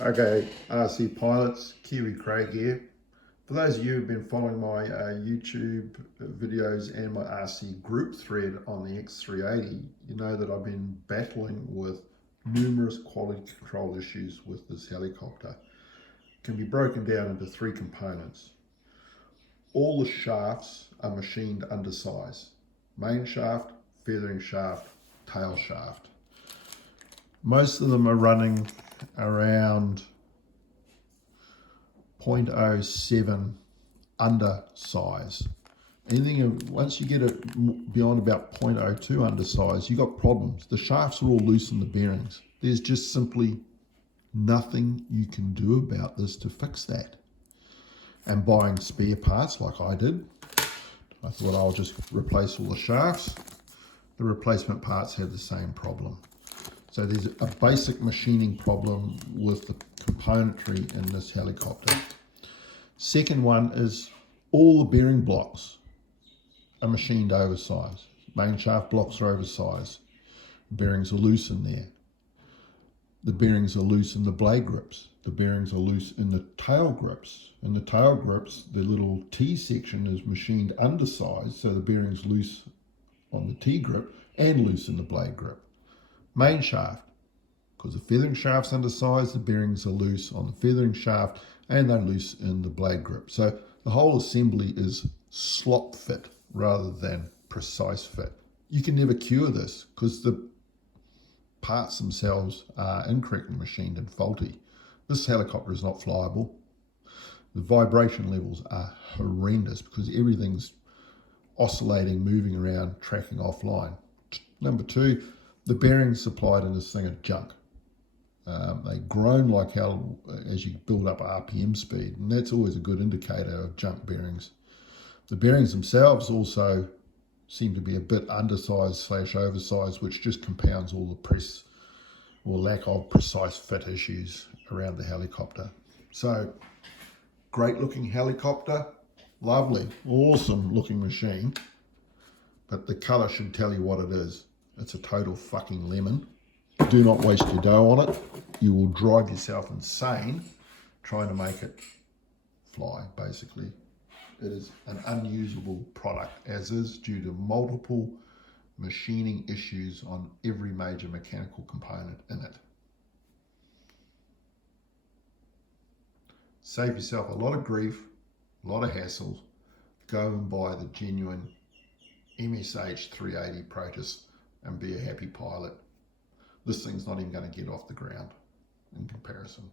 Okay, RC pilots, Kiwi Craig here. For those of you who've been following my YouTube videos and my RC group thread on the X380, you know that I've been battling with numerous quality control issues with this helicopter. It can be broken down into three components. All the shafts are machined undersize. Main shaft, feathering shaft, tail shaft. Most of them are running around 0.07 undersize. Once you get it beyond about 0.02 undersize, you got problems. The shafts are all loose in the bearings. There's just simply nothing you can do about this to fix that. And buying spare parts like I did, I thought I'll just replace all the shafts. The replacement parts had the same problem. So there's a basic machining problem with the componentry in this helicopter. Second one is all the bearing blocks are machined oversized. Main shaft blocks are oversized. Bearings are loose in there. The bearings are loose in the blade grips. The bearings are loose in the tail grips. In the tail grips, the little T section is machined undersized, so the bearing's loose on the T grip and loose in the blade grip. Main shaft, because the feathering shaft's undersized, the bearings are loose on the feathering shaft and they're loose in the blade grip. So the whole assembly is slop fit rather than precise fit. You can never cure this because the parts themselves are incorrectly machined and faulty. This helicopter is not flyable. The vibration levels are horrendous because everything's oscillating, moving around, tracking offline. Number two, the bearings supplied in this thing are junk. They groan like hell as you build up RPM speed, and that's always a good indicator of junk bearings. The bearings themselves also seem to be a bit undersized / oversized, which just compounds all the press or lack of precise fit issues around the helicopter. So, great looking helicopter, lovely, awesome looking machine, but the color should tell you what it is. It's a total fucking lemon. Do not waste your dough on it. You will drive yourself insane trying to make it fly, basically. It is an unusable product, as is due to multiple machining issues on every major mechanical component in it. Save yourself a lot of grief, a lot of hassles. Go and buy the genuine MSH 380 Protus and be a happy pilot. This thing's not even going to get off the ground in comparison.